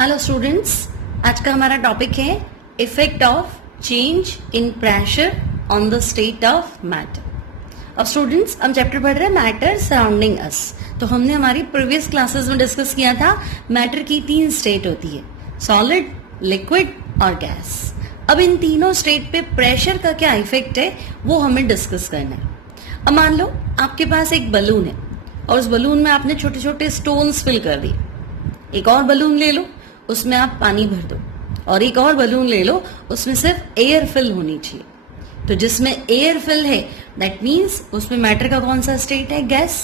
Hello students, आज का हमारा टॉपिक है effect of change in pressure on the state of matter. अब स्टूडेंट्स, हम चैप्टर पढ़ रहे हैं मैटर सराउंडिंग अस। तो हमने हमारी प्रीवियस क्लासेस में डिस्कस किया था मैटर की 3 स्टेट होती है, सॉलिड, लिक्विड और गैस। अब इन तीनों स्टेट पे प्रेशर का क्या इफेक्ट है वो हमें डिस्कस करना है। अब मान लो आपके पास एक बलून है और उस बलून में आपने छोटे छोटे स्टोन्स फिल कर दिए। एक और बलून ले लो, उसमें आप पानी भर दो, और एक और बलून ले लो, उसमें सिर्फ एयर फिल होनी चाहिए। तो जिसमें एयर फिल है दैट मीन्स उसमें मैटर का कौन सा स्टेट है? गैस।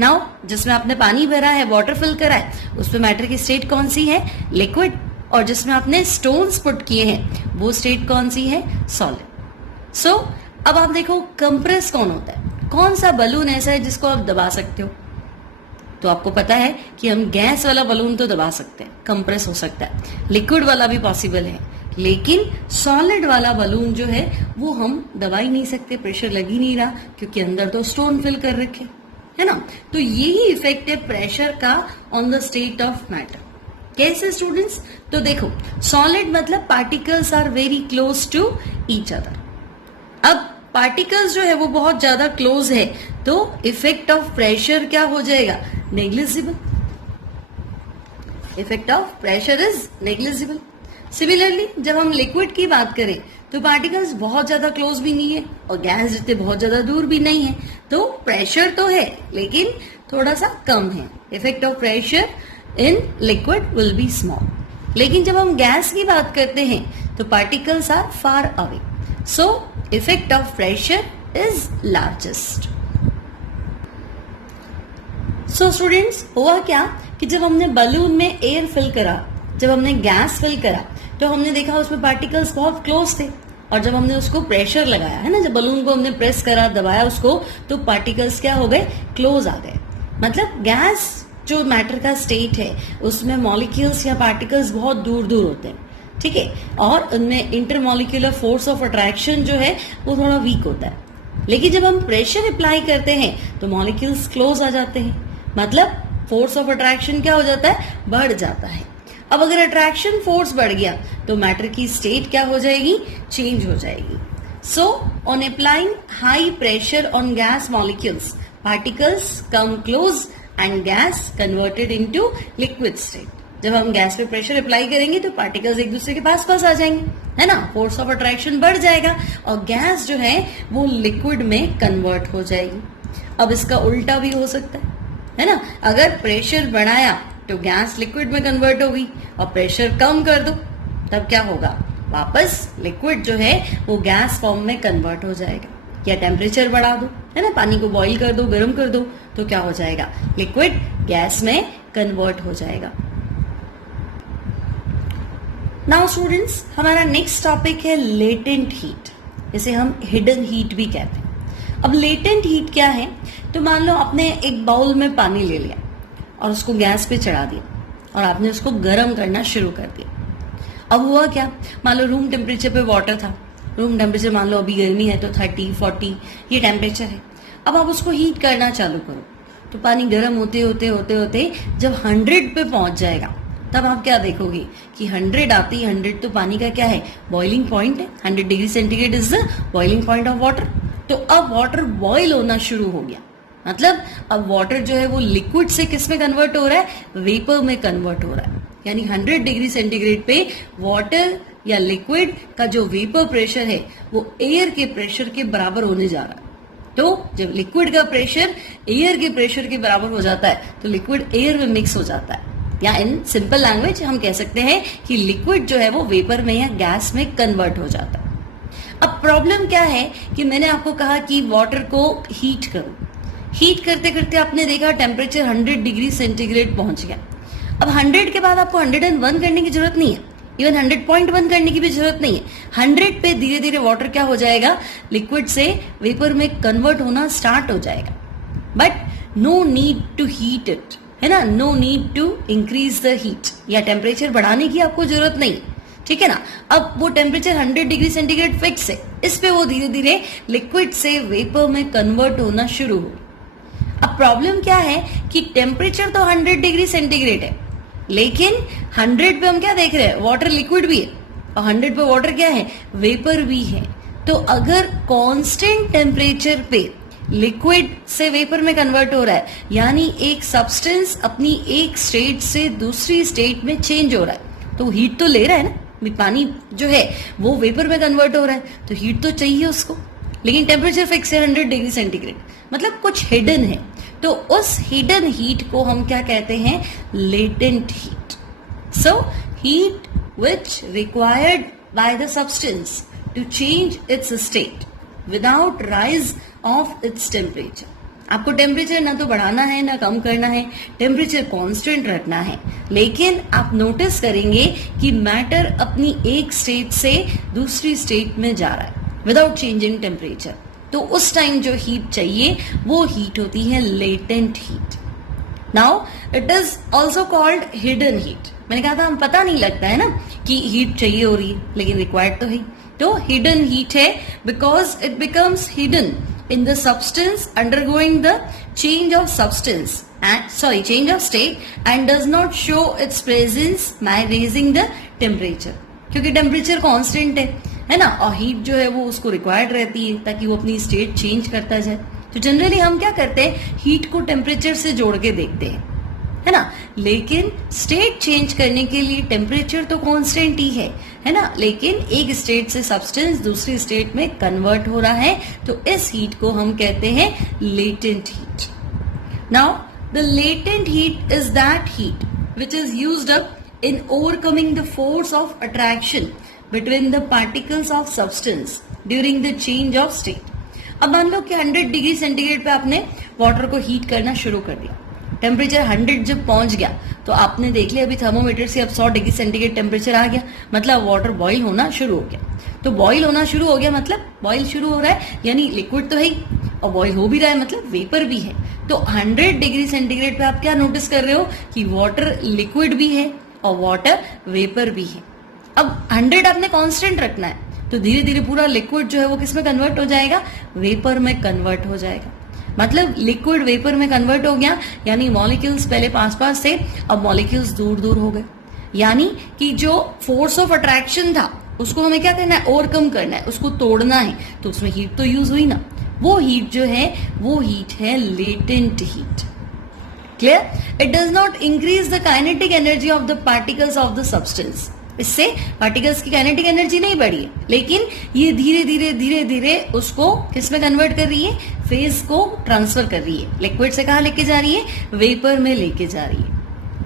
नाउ जिसमें आपने पानी भरा है, वाटर फिल करा है, उसमें मैटर की स्टेट कौन सी है? लिक्विड। और जिसमें आपने स्टोन्स पुट किए हैं वो स्टेट कौन सी है? सॉलिड। सो अब आप देखो कंप्रेस कौन होता है, कौन सा बलून ऐसा है जिसको आप दबा सकते हो? तो आपको पता है कि हम गैस वाला बलून तो दबा सकते हैं, कंप्रेस हो सकता है, लिक्विड वाला भी पॉसिबल है, लेकिन सॉलिड वाला बलून जो है वो हम दबा ही नहीं सकते, प्रेशर लग ही नहीं रहा क्योंकि अंदर तो स्टोन फिल कर रखे है ना। तो यही इफेक्ट है प्रेशर का on the state of matter. कैसे स्टूडेंट्स? तो देखो, सॉलिड मतलब particles are very close to each other. अब पार्टिकल्स जो है वो बहुत ज्यादा क्लोज है तो इफेक्ट ऑफ प्रेशर क्या हो जाएगा? Negligible. Effect of pressure is negligible. Similarly जब हम लिक्विड की बात करें तो पार्टिकल्स बहुत ज्यादा क्लोज भी नहीं है और गैस जितने बहुत ज्यादा दूर भी नहीं है, तो प्रेशर तो है लेकिन थोड़ा सा कम है। Effect of pressure in liquid will be small. लेकिन जब हम गैस की बात करते हैं तो particles are far away, so effect of pressure is largest. So students, हुआ क्या कि जब हमने बलून में एयर फिल करा, जब हमने गैस फिल करा, तो हमने देखा उसमें पार्टिकल्स बहुत क्लोज थे, और जब हमने उसको प्रेशर लगाया है ना, जब बलून को हमने प्रेस करा, दबाया उसको, तो पार्टिकल्स क्या हो गए? क्लोज आ गए। मतलब गैस जो मैटर का स्टेट है उसमें मॉलिक्यूल्स या पार्टिकल्स बहुत दूर दूर होते हैं, ठीक है, और उनमें इंटरमॉलिक्यूलर फोर्स ऑफ अट्रैक्शन जो है वो थोड़ा वीक होता है। लेकिन जब हम प्रेशर अप्लाई करते हैं तो मॉलिक्यूल्स क्लोज आ जाते हैं, मतलब फोर्स ऑफ अट्रैक्शन क्या हो जाता है? बढ़ जाता है। अब अगर अट्रैक्शन फोर्स बढ़ गया तो मैटर की स्टेट क्या हो जाएगी? चेंज हो जाएगी। So on applying high pressure on gas molecules, particles come close and gas converted into liquid state. जब हम गैस पे प्रेशर अप्लाई करेंगे तो पार्टिकल्स एक दूसरे के पास आ जाएंगे, है ना, फोर्स ऑफ अट्रैक्शन बढ़ जाएगा और गैस जो है वो लिक्विड में कन्वर्ट हो जाएगी। अब इसका उल्टा भी हो सकता है ना, अगर प्रेशर बढ़ाया तो गैस लिक्विड में कन्वर्ट होगी और प्रेशर कम कर दो तब क्या होगा? वापस लिक्विड जो है वो गैस फॉर्म में कन्वर्ट हो जाएगा। या टेम्परेचर बढ़ा दो, है ना, पानी को बॉईल कर दो, गर्म कर दो, तो क्या हो जाएगा? लिक्विड गैस में कन्वर्ट हो जाएगा। नाउ स्टूडेंट्स, हमारा नेक्स्ट टॉपिक है लेटेंट हीट, जिसे हम हिडन हीट भी कहते हैं। अब लेटेंट हीट क्या है? तो मान लो आपने एक बाउल में पानी ले लिया और उसको गैस पे चढ़ा दिया और आपने उसको गर्म करना शुरू कर दिया। अब हुआ क्या? मान लो रूम टेम्परेचर पे वाटर था, रूम टेम्परेचर मान लो अभी गर्मी है तो 30-40 ये टेम्परेचर है। अब आप उसको हीट करना चालू करो तो पानी गर्म होते होते होते होते जब 100 पे पहुंच जाएगा तब आप क्या देखोगे कि 100 आती है। 100 तो पानी का क्या है? बॉइलिंग पॉइंट है। 100 degree centigrade is the boiling point of water. तो अब वाटर बॉइल होना शुरू हो गया, मतलब अब वाटर जो है वो लिक्विड से किस में कन्वर्ट हो रहा है? वेपर में कन्वर्ट हो रहा है। यानी 100 डिग्री सेंटीग्रेड पे वाटर या लिक्विड का जो वेपर प्रेशर है वो एयर के प्रेशर के बराबर होने जा रहा है। तो जब लिक्विड का प्रेशर एयर के प्रेशर के बराबर हो जाता है तो लिक्विड एयर में मिक्स हो जाता है, या इन सिंपल लैंग्वेज हम कह सकते हैं कि लिक्विड जो है वो वेपर में या गैस में कन्वर्ट हो जाता है। अब प्रॉब्लम क्या है कि मैंने आपको कहा कि वाटर को हीट करो, हीट करते करते आपने देखा टेम्परेचर 100 डिग्री सेंटीग्रेड पहुंच गया। अब 100 के बाद आपको 101 करने की जरूरत नहीं है, इवन 100.1 करने की भी जरूरत नहीं है। 100 पे धीरे धीरे वाटर क्या हो जाएगा? लिक्विड से वेपर में कन्वर्ट होना स्टार्ट हो जाएगा। But no need to heat it, है ना, no need to increase the heat, या टेम्परेचर बढ़ाने की आपको जरूरत नहीं, ठीक है ना। अब वो टेम्परेचर 100 डिग्री सेंटीग्रेड फिक्स है, इस पे वो धीरे धीरे लिक्विड से वेपर में कन्वर्ट होना शुरू हो। अब प्रॉब्लम क्या है कि टेम्परेचर तो 100 डिग्री सेंटीग्रेड है लेकिन 100 पे हम क्या देख रहे हैं, वाटर लिक्विड भी है और 100 पे वाटर क्या है, वेपर भी है। तो अगर कांस्टेंट टेम्परेचर पे लिक्विड से वेपर में कन्वर्ट हो रहा है, यानी एक सब्सटेंस अपनी एक स्टेट से दूसरी स्टेट में चेंज हो रहा है, तो हीट तो ले रहा है ना, पानी जो है वो वेपर में कन्वर्ट हो रहा है, तो हीट तो चाहिए उसको। लेकिन टेम्परेचर फिक्स है 100 डिग्री सेंटीग्रेड, मतलब कुछ हिडन है। तो उस हिडन हीट को हम क्या कहते हैं, latent heat. So heat which required by the substance to change its state without rise of its temperature। आपको टेम्परेचर ना तो बढ़ाना है ना कम करना है, टेम्परेचर कांस्टेंट रखना है। लेकिन आप नोटिस करेंगे कि मैटर अपनी एक स्टेट से दूसरी स्टेट में जा रहा है विदाउट चेंजिंग टेम्परेचर। तो उस टाइम जो हीट चाहिए वो हीट होती है latent heat. Now it is also called hidden heat. मैंने कहा था हम पता नहीं लगता है ना कि हीट चाहिए हो रही है, लेकिन रिक्वायर्ड तो है। तो हिडन हीट है because it becomes hidden in the substance undergoing the change of substance and change of state and does not show its presence by raising the temperature। क्योंकि टेम्परेचर कांस्टेंट है ना, और heat जो है वो उसको required रहती है ताकि वो अपनी स्टेट चेंज करता जाए। तो जनरली हम क्या करते हैं, हीट को टेम्परेचर से जोड़ के देखते हैं, है ना। लेकिन स्टेट चेंज करने के लिए टेम्परेचर तो कांस्टेंट ही है ना, लेकिन एक स्टेट से सब्सटेंस दूसरी स्टेट में कन्वर्ट हो रहा है, तो इस हीट को हम कहते हैं latent heat. Now the latent heat is that heat which is used up in overcoming the force of attraction between the particles of substance during the change of state. अब मान लो कि 100 डिग्री सेंटीग्रेड पे आपने water को heat करना शुरू कर दिया। टेम्परेचर 100 जब पहुंच गया तो आपने देख लिया अभी थर्मोमीटर से अब 100 डिग्री सेंटीग्रेड टेम्परेचर आ गया, मतलब वाटर बॉईल होना शुरू हो गया। तो बॉईल होना शुरू हो गया मतलब बॉईल शुरू हो रहा है, यानी लिक्विड तो है ही, और बॉईल हो भी रहा है मतलब वेपर भी है। तो 100 डिग्री सेंटीग्रेड पे आप क्या नोटिस कर रहे हो कि वाटर लिक्विड भी है और वाटर वेपर भी है। अब 100 आपने कांस्टेंट रखना है, तो धीरे धीरे पूरा लिक्विड जो है वो किस में कन्वर्ट हो जाएगा, वेपर में कन्वर्ट हो जाएगा। मतलब लिक्विड वेपर में कन्वर्ट हो गया, यानी मॉलिक्यूल्स पहले पास पास थे, अब मॉलिक्यूल्स दूर दूर हो गए। यानी कि जो फोर्स ऑफ अट्रैक्शन था उसको हमें क्या करना है, ओवरकम करना है, उसको तोड़ना है। तो उसमें हीट तो यूज हुई ना, वो हीट जो है वो हीट है latent heat. Clear? It does not increase the kinetic energy of the particles of the substance. इससे पार्टिकल्स की काइनेटिक एनर्जी नहीं बढ़ी है, लेकिन ये धीरे धीरे धीरे धीरे उसको किसमें कन्वर्ट कर रही है, फेज को ट्रांसफर कर रही है। लिक्विड से कहां लेके जा रही है, वेपर में लेके जा रही है।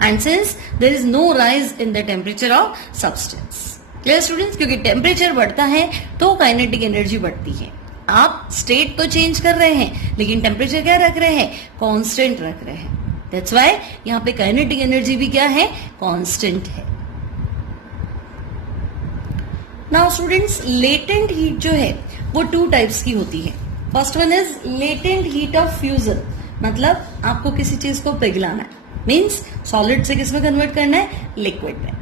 And since there is no rise in the temperature of substance. Clear students? क्योंकि टेम्परेचर बढ़ता है तो काइनेटिक एनर्जी बढ़ती है। आप स्टेट तो चेंज कर रहे हैं लेकिन टेम्परेचर क्या रख रहे हैं, कांस्टेंट रख रहे हैं। दैट्स व्हाई यहाँ पे काइनेटिक एनर्जी भी क्या है, कांस्टेंट है। नाउ स्टूडेंट्स, लेटेंट हीट जो है वो 2 टाइप्स की होती है। First one is latent heat of fusion, मतलब आपको किसी चीज को पिघलाना है, मीन्स सॉलिड से किस में कन्वर्ट करना है, लिक्विड में।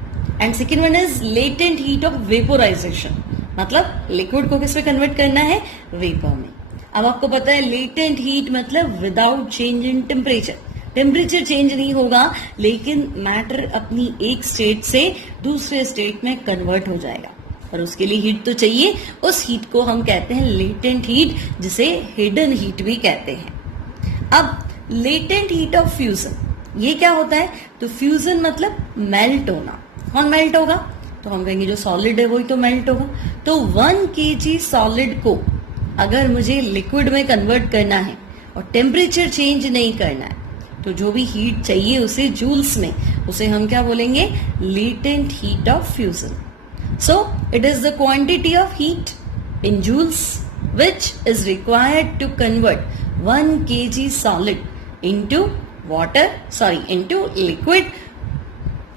And second one is latent heat of vaporisation, मतलब लिक्विड को किस में कन्वर्ट करना है, वेपर में। अब आपको पता है लेटेंट हीट मतलब without change in temperature, temperature change नहीं होगा लेकिन मैटर अपनी एक स्टेट से दूसरे स्टेट में कन्वर्ट हो जाएगा, और उसके लिए हीट तो चाहिए। उस हीट को हम कहते हैं लेटेंट हीट, जिसे हिडन हीट भी कहते हैं। अब लेटेंट हीट ऑफ फ्यूजन, ये क्या होता है, तो फ्यूजन मतलब मेल्ट होना। कौन मेल्ट होगा, तो हम कहेंगे जो सॉलिड है वही तो मेल्ट होगा। तो 1 kg सॉलिड को अगर मुझे लिक्विड में कन्वर्ट करना है और टेम्परेचर चेंज नहीं करना है, तो जो भी हीट चाहिए उसे जूल्स में, उसे हम क्या बोलेंगे, latent heat of fusion. So it is the quantity of heat in joules which is required to convert 1 kg solid into into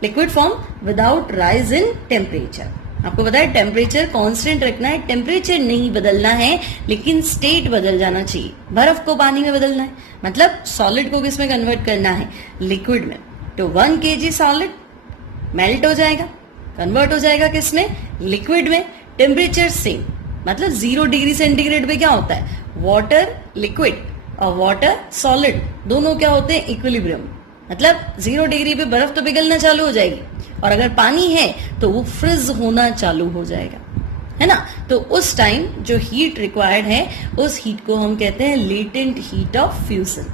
liquid form without rise in temperature। आपको पता है टेम्परेचर कांस्टेंट रखना है, टेम्परेचर नहीं बदलना है, लेकिन state बदल जाना चाहिए। बर्फ को पानी में बदलना है, मतलब सॉलिड को किस में कन्वर्ट करना है, लिक्विड में। तो 1 kg सॉलिड मेल्ट हो जाएगा, कन्वर्ट हो जाएगा किसमें, लिक्विड में। टेम्परेचर सेम, मतलब 0 डिग्री सेंटीग्रेड पे क्या होता है, वाटर लिक्विड और वाटर सॉलिड दोनों क्या होते हैं, इक्विलिब्रियम। मतलब 0 डिग्री पे बर्फ तो पिघलना चालू हो जाएगी, और अगर पानी है तो वो फ्रिज होना चालू हो जाएगा, है ना। तो उस टाइम जो हीट रिक्वायर्ड है उस हीट को हम कहते हैं latent heat of fusion.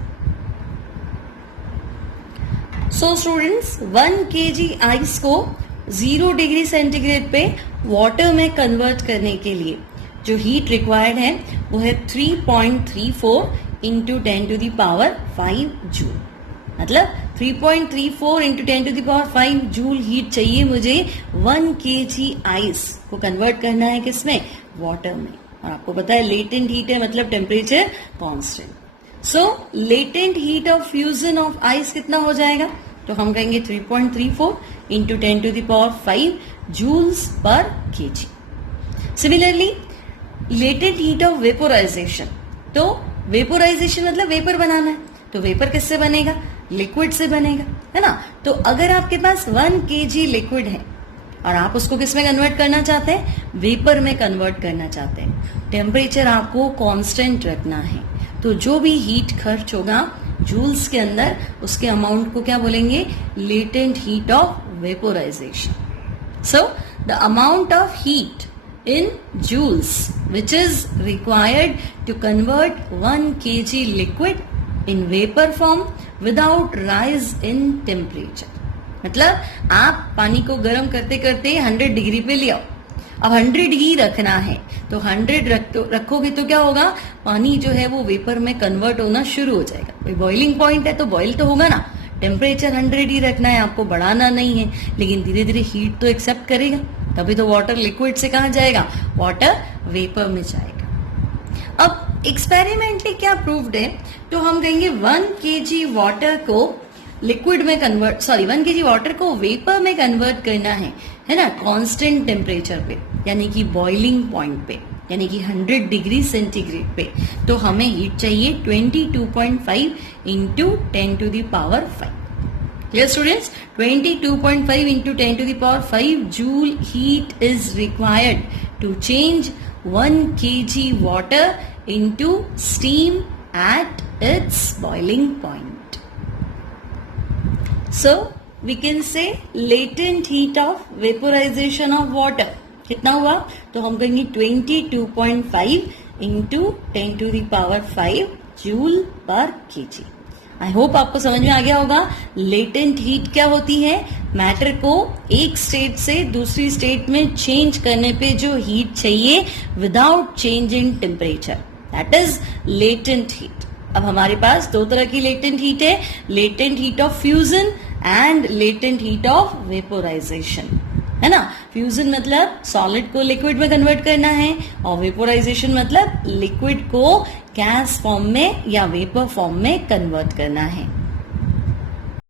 So students, 1 kg ice को 0 डिग्री सेंटीग्रेड पे वाटर में कन्वर्ट करने के लिए जो हीट रिक्वायर्ड है वो है 3.34 इंटू 10⁵ जूल। मतलब 3.34 इंटू 10⁵ जूल हीट चाहिए मुझे 1 kg आइस को कन्वर्ट करना है किसमें, वाटर में। और आपको पता है लेटेंट हीट है मतलब temperature constant. So latent heat of fusion of ice कितना हो जाएगा, तो हम कहेंगे 3.34 इंटू 10⁵ जूल्स पर kg। Similarly latent heat of vaporisation, तो वेपोराइजेशन मतलब वेपर बनाना है, तो वेपर किससे बनेगा, लिक्विड से बनेगा, है ना। तो अगर आपके पास 1 kg लिक्विड है और आप उसको किस में कन्वर्ट करना चाहते हैं, वेपर में कन्वर्ट करना चाहते हैं, टेम्परेचर आपको कांस्टेंट रखना है, तो जो भी हीट खर्च होगा जूल्स के अंदर उसके अमाउंट को क्या बोलेंगे, latent heat of vaporisation. So the amount of heat in joules which is required to convert 1 kg liquid in vapor form without rise in temperature। मतलब आप पानी को गर्म करते करते 100 डिग्री पे ले आओ, अब 100 ही रखना है, तो 100 रखोगे तो क्या होगा, पानी जो है वो वेपर में कन्वर्ट होना शुरू हो जाएगा। कोई बॉइलिंग पॉइंट है तो बॉइल तो होगा ना, टेम्परेचर 100 ही रखना है, आपको बढ़ाना नहीं है, लेकिन धीरे धीरे हीट तो एक्सेप्ट करेगा, तभी तो वाटर लिक्विड से कहां जाएगा, वाटर वेपर में जाएगा। अब एक्सपेरिमेंटली क्या प्रूव्ड है, तो हम कहेंगे 1 kg वाटर को लिक्विड में कन्वर्ट 1 kg वाटर को वेपर में कन्वर्ट करना है ना, कांस्टेंट टेम्परेचर पे, यानी कि बॉइलिंग पॉइंट पे, यानी कि 100 डिग्री सेंटीग्रेड पे, तो हमें हीट चाहिए 22.5 into 10⁵। Yes students, 22.5 into 10⁵ joule heat is required to change 1 kg water into steam at its boiling point. So we can say latent heat of vaporization of water कितना हुआ, तो हम कहेंगे 22.5 into 10⁵ joule पर kg। I hope आपको समझ में आ गया होगा लेटेंट हीट क्या होती है, मैटर को एक स्टेट से दूसरी स्टेट में चेंज करने पे जो हीट चाहिए without change in temperature, that is latent heat. अब हमारे पास दो तरह की लेटेंट हीट है, latent heat of fusion and latent heat of vaporisation, है ना। फ्यूजन मतलब सॉलिड को लिक्विड में कन्वर्ट करना है, और वेपोराइजेशन मतलब लिक्विड को गैस फॉर्म में या वेपर फॉर्म में कन्वर्ट करना है।